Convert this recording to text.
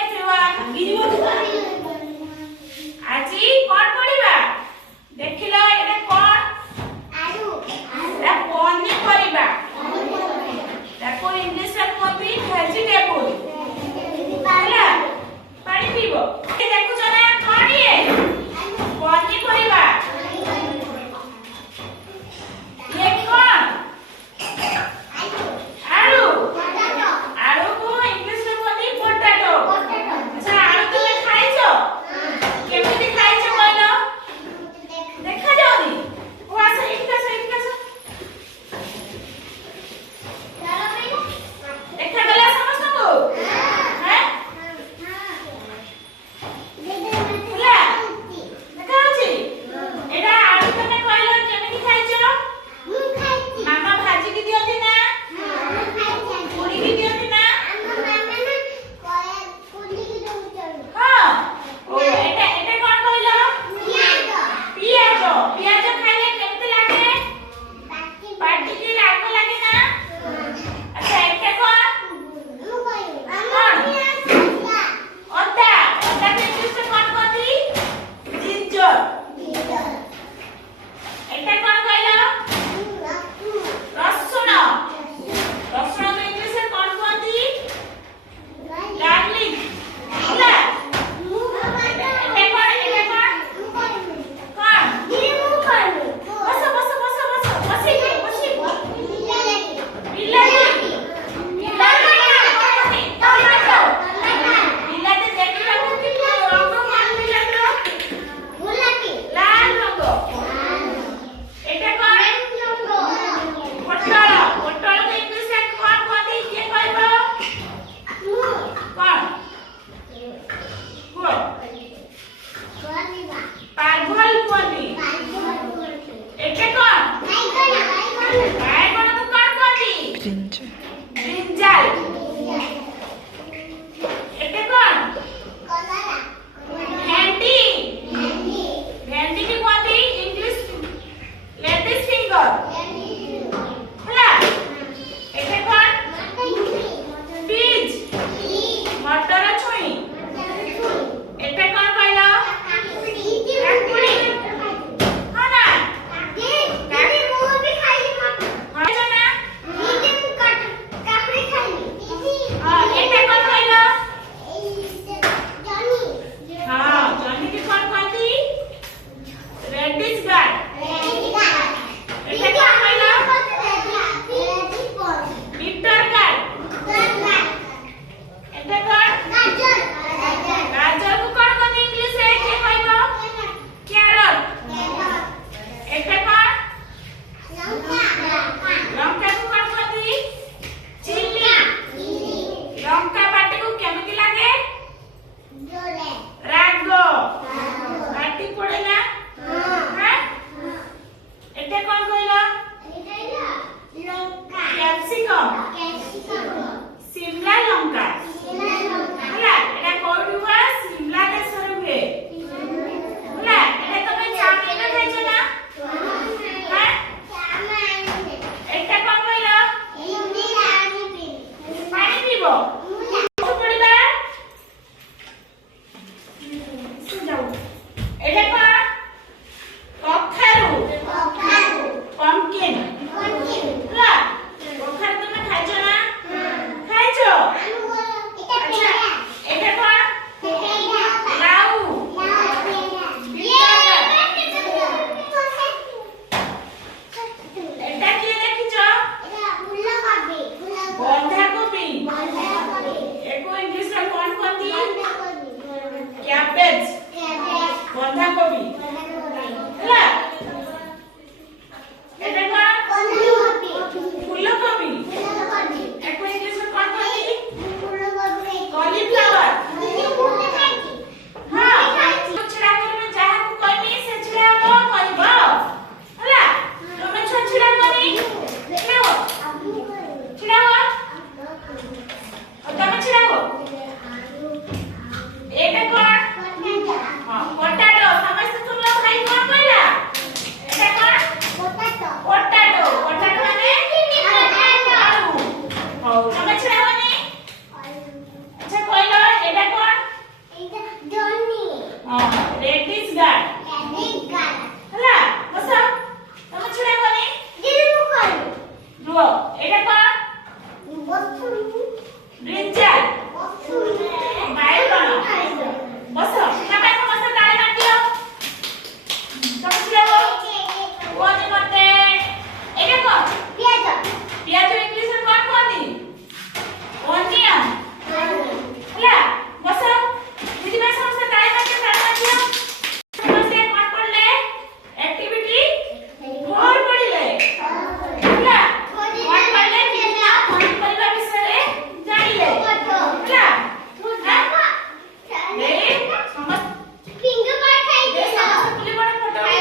everyone. আজি কোন পড়িবা দেখিল এটা কোন আলু এটা পনি পড়িবা তাকো ইংলিশ রে কবি ভেজিটেবল পালা পানি পিব দেখো জনা কোন ইয়ে পনি পড়িবা ইয়ে কোন আলু আলু কো ইংলিশ রে কবি পটেটো আচ্ছা আলু তুমি খাইছো কেমনে খাইছো কইলো দেখা যাওনি ও আসো ইটকাছো দেখা গেল সমস্তকু হ্যাঁ বুলা দেখা হচ্ছে এটা আলু তুমি কইলো কেমনে খাইছো মামা ভাজি কি দিওতি না পুরি কি দিওতি না হ্যাঁ ও এটা কোন কইলো পিয়াজ খাইলে কেমতে লাগে পাটি কি রাগ লাগে না আচ্ছা এটা কোন ওটা ইংলিশে কোন কইতি জিঞ্জার এটা কোন কইলো রসুন ইংলিশে কোন কইতি গার্লিক বুলা Acha koilo, eta kon radish ଗାର୍ଡ ହେଲା ବସ ତମ ଛୁଆ ମାନେ ରୁହ ଏଇଟା କଣ ବ୍ରିଞ୍ଜାଲ